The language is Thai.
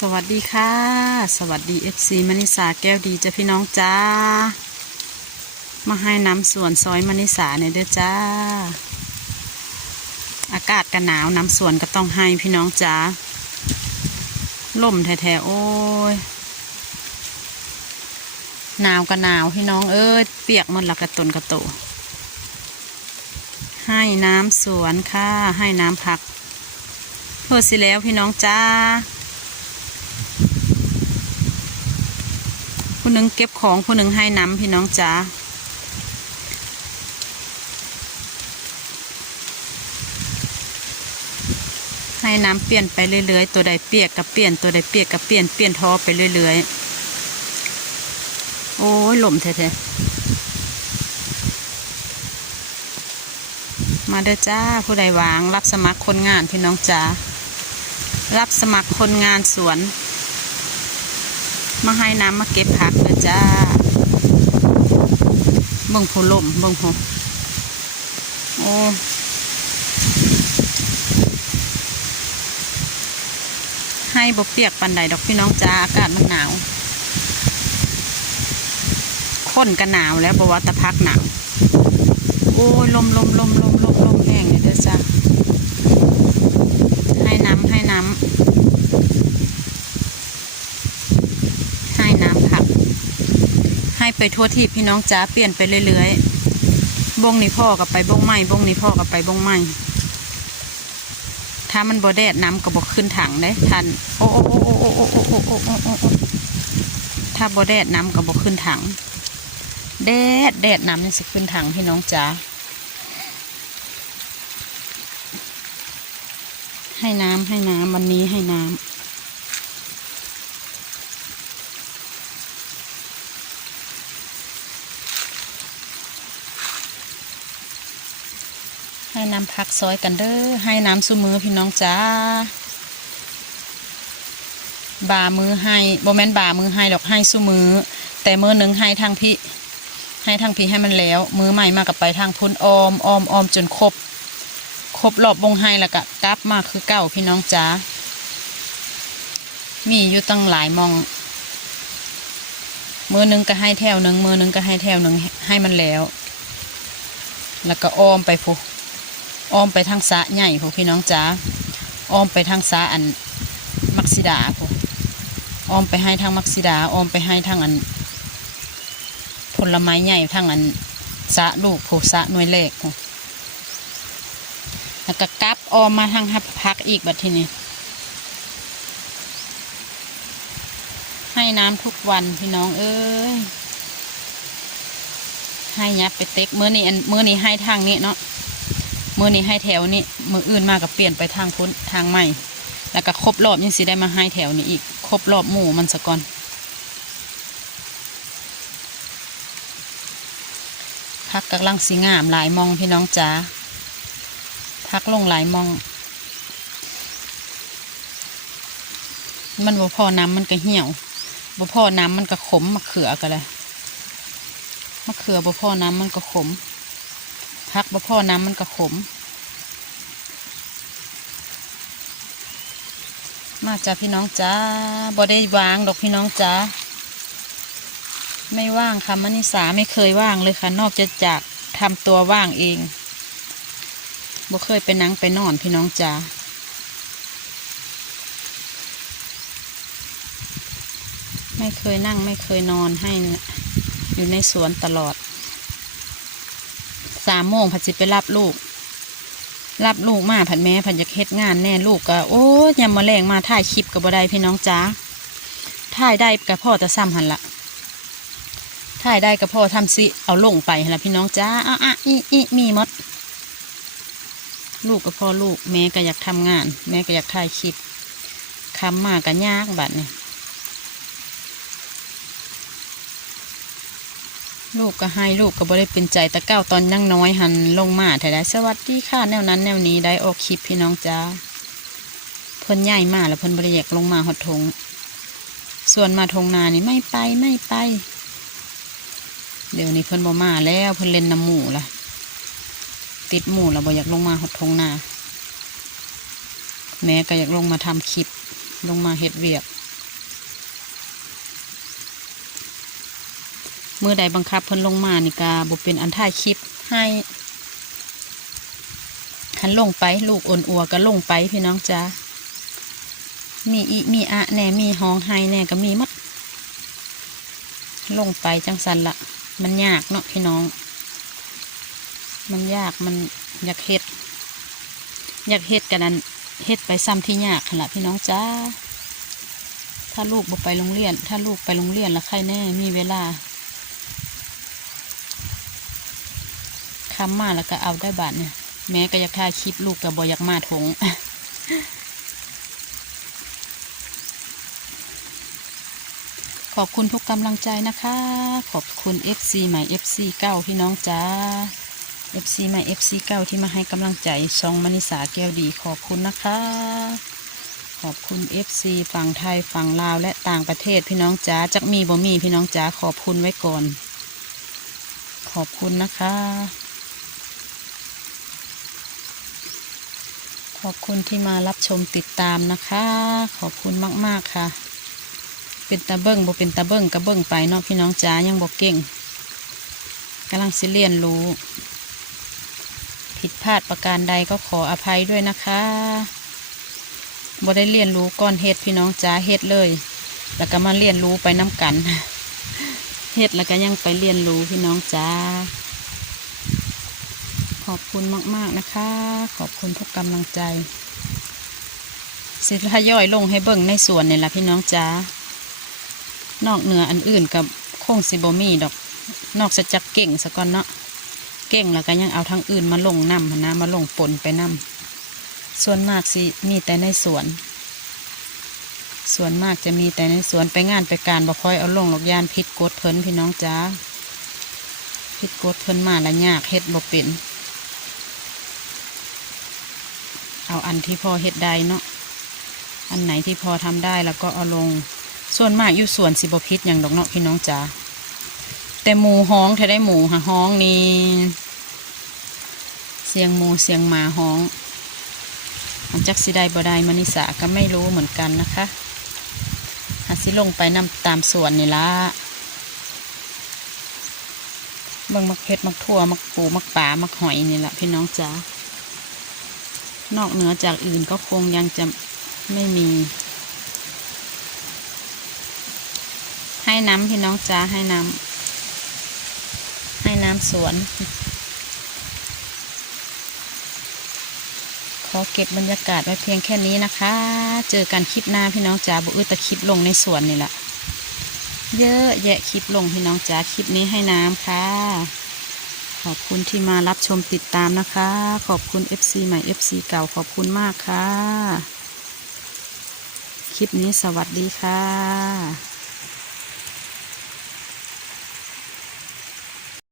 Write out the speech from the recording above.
สวัสดีค่ะ สวัสดีเอฟซีมณิสาแก้วดีจ้ะพี่น้องจ้า มาให้น้ำสวนซอยมณิสาเนี่ยเด้อจ้า อากาศก็หนาวน้ำสวนก็ต้องให้พี่น้องจ้าล่มแท้ๆโอ้ยหนาวก็หนาวพี่น้องเอ้ยเปียกหมดละกระตนกระโตให้น้ำสวนค่ะ ให้น้ำผักเพื่อสิแล้วพี่น้องจ้า ผู้หนึ่งเก็บของผู้หนึ่งให้น้ำพี่น้องจ้าให้น้ำเปลี่ยนไปเรื่อยๆ ตัวใดเปียกกับเปลี่ยนตัวใดเปียกกับเปลี่ยนเปลี่ยนท่อไปเรื่อยๆ โอ้ยหล่มแท้ๆ มาเด้อจ้าผู้ใดวาง รับสมัครคนงานพี่น้องจ้ารับสมัครคนงานสวน มาให้น้ำมาเก็บผักเด้อจ้าเบิ่งผู้ล่มเบิ่งผู้โอ้ให้บ่เปียกปันใดดอกพี่น้องจ้าอากาศมันหนาวค้นก็หนาวแล้วบอกว่าแตะพักหนาวโอ้ยลมลมลมลมลมลมแห้งเลยเด้อจ้าให้น้ำให้น้ำ ให้น้ำผัก ให้ไปทั่วที่พี่น้องจ้าเปลี่ยนไปเรื่อยๆบงนี่พ่อกับไปบงไม้บงนี่พ่อกับไปบงไม้ถ้ามันบ่แดดน้ำก็บ่ขึ้นถังเด้ทันโอ้โอ้โอ้โอ้โอ้โอ้โอ้โอ้โอ้โอ้ถ้าบ่แดดน้ำก็บ่ขึ้นถังแดดแดดน้ำนี่สิขึ้นถังพี่น้องจ้าให้น้ำให้น้ำวันนี้ให้น้ำ ให้น้ำพักซอยกันเด้อให้น้ำสู้มือพี่น้องจ้าบ่ามือให้โบแมนบ่ามือให้ดอกให้สู้มือ แต่มือหนึ่งให้ทางพี่ให้ทางพี่ให้มันแล้ว มือใหม่มากับไปทางพ้นออมออมออมจนครบครบรอบวงให้แล้วก็กลับมาคือเก่าพี่น้องจ้ามีอยู่ตั้งหลายมอง มือหนึ่งก็ให้แถวหนึ่งมือหนึ่งก็ให้แถวหนึ่งให้มันแล้ว แล้วก็อ้อมไปพู อ้อมไปทางสะใหญ่พูพี่น้องจ๋าอ้อมไปทางสะอันมักซิดาพูอ้อมไปให้ทางมักซิดาอ้อมไปให้ทางอัน ผลไม้ใหญ่ทางอันสะลูกพูสะหน่วยเล็กพูแล้วก็กลับอ้อมมาทางฮับพักอีกบัดทีนี้ ให้น้ำทุกวันพี่น้องเอ้ย ให้ยับไปเต็กมื้อนี้อันมื้อนี้ให้ทางนี้เนาะ มื้อนี้ให้แถวนี้มืออื่นมากับเปลี่ยนไปทางพ้นทางใหม่ แล้วก็ครบรอบยังสิได้มาให้แถวนี้อีกครบรอบหมู่มันสะก่อนพักกำลังสีงามหลายมองพี่น้องจ๋าพักลงหลายมอง มันบ่พอน้ำมันก็เหี่ยวบ่พอน้ำมันก็ขมมะเขือก็เลยมะเขือบ่พอน้ำมันก็ขม พักบ่พ่อน้ำมันก็ขม มาจ้าพี่น้องจ้าบ่ได้วางดอกพี่น้องจ้าไม่ว่างค่ะมณิสาไม่เคยว่างเลยค่ะ นอกจากจากทำตัวว่างเองบ่เคยไปนั่งไปนอนพี่น้องจ้าไม่เคยนั่งไม่เคยนอนให้อยู่ในสวนตลอด สามโมงผัดสิไปรับลูก รับลูกมาผัดแม่ผัดจะเฮ็ดงานแน่ลูกก็โอ้ยยำมาแรงมาถ่ายคลิปกับบ่ได้พี่น้องจ้าถ่ายได้กับพ่อจะซ้ำหันละถ่ายได้กับพ่อทำสิเอาลงไปหันละพี่น้องจ้าอะอะอีอีมีมด ลูกกับพ่อลูกแม่ก็อยากทำงาน แม่ก็อยากถ่ายคลิปคำมากันยากบัดเนี่ย ลูกก็ให้ลูกก็บ่ได้เป็นใจแต่เก้าตอนยังน้อยหันลงมาแต่ได้สวัสดีค่ะแนวนั้นแนวนี้ได้ออกคลิปพี่น้องจ้าเพิ่นใหญ่มากแล้วเพิ่นบริยกลงมาหดทงส่วนมาทงนานี่ไม่ไปไม่ไป เดี๋ยวนี้เพิ่นบ่มาแล้วเพิ่นเล่นน้ำหมูละติดหมูแล้วบ่อยากลงมาหดทงนาแม่ก็อยากลงมาทำคลิปลงมาเฮ็ดเวียก มือใดบังคับเพิ่นลงมานี่กาบ่เป็นอันถ่ายคลิปให้หันลงไปลูกอ่อนอัวก็ลงไปพี่น้องจ้ามีอีมีอะแน่มีห้องไห้แน่ก็มีมัดลงไปจังสันละมันยากเนาะพี่น้อง มันยากมันอยากเฮ็ด อยากเฮ็ดกันนั้นเฮ็ดไปซ้ำที่ยากหั่นละพี่น้องจ้าถ้าลูกบ่ไปโรงเรียน ถ้าลูกไปโรงเรียนแล้วใครแน่มีเวลา คำมาแล้วก็เอาได้บาทเนี่ย แม้ก็อยากถ่ายคลิปลูกกับบอยากมาถงขอบคุณทุกกำลังใจนะคะ ขอบคุณ FC ใหม่ FC เก้าพี่น้องจ้า FC ใหม่ FC เก้าที่มาให้กำลังใจชองมณิสาแก้วดีขอบคุณนะคะ ขอบคุณ FC ฝั่งไทยฝั่งลาวและต่างประเทศพี่น้องจ้าจักมีบ่มีพี่น้องจ้าขอบคุณไว้ก่อน ขอบคุณนะคะ อบคุณที่มารับชมติดตามนะคะ ขอบคุณมาก ๆ ค่ะ เป็นตาเบิ้งบ่เป็นตาเบิ้งกระเบิ้งไปเนาะพี่น้องจ้ายังบ่เก่งกำลังสิเรียนรู้ ผิดพลาดประการใดก็ขออภัยด้วยนะคะบ่ได้เรียนรู้ก้อนเฮ็ดพี่น้องจ้าเฮ็ดเลย แล้วก็มาเรียนรู้ไปน้กันเฮ็ดแล้วก็ยังไปเรียนรู้พี่น้องจ้า ขอบคุณมาก ๆ นะคะ ขอบคุณทุกกำลังใจสิทยอยลงให้เบิ่งในสวนเนี่แหละพี่น้องจ้านอกเหนืออันอื่นกับโค้งสิบมีดอก นอกจากเก่งสะก่อนเนาะเก่งแล้วก็ยังเอาทั้งอื่นมาลงน้ำนะมาลงปนไปน้ำส่วนมากสิมีแต่ในสวน ส่วนมากจะมีแต่ในสวนไปงานไปการบ่ค่อยเอาลงหรอกยานพิษกดเพิ่นพี่น้องจ้าพิษกดเพิ่นมาละยากเฮ็ดบ่เป็น เอาอันที่พอเฮ็ดได้เนาะอันไหนที่พอทำได้แล้วก็เอาลง ส่วนมากอยู่ส่วนสิบพิษอย่างดอกเนาะพี่น้องจ๋าแต่หมูฮ้องถ้าได้หมูหาฮ้องนี่เสียงหมูเสียงหมาฮ้องมันจักสิได้บ่ได้มานิสาก็ไม่รู้เหมือนกันนะคะหาสิลงไปนำตามสวนนี่ละเบิ่งมักเพชรมักทั่วมักปูมักป่ามักหอยนี่แหละพี่น้องจ๋า นอกเหนือจากอื่นก็คงยังจะไม่มี ให้น้ำพี่น้องจ้าให้น้ำให้น้ำสวน ขอเก็บบรรยากาศไว้เพียงแค่นี้นะคะ เจอกันคลิปหน้าพี่น้องจ๋าบุอื้อตะคลิปลงในสวนนี่แหละเยอะแยะคลิปลงพี่น้องจ๋าคลิปนี้ให้น้ำค่ะ ขอบคุณที่มารับชมติดตามนะคะ ขอบคุณ FC ใหม่ FC เก่าขอบคุณมากค่ะ คลิปนี้สวัสดีค่ะ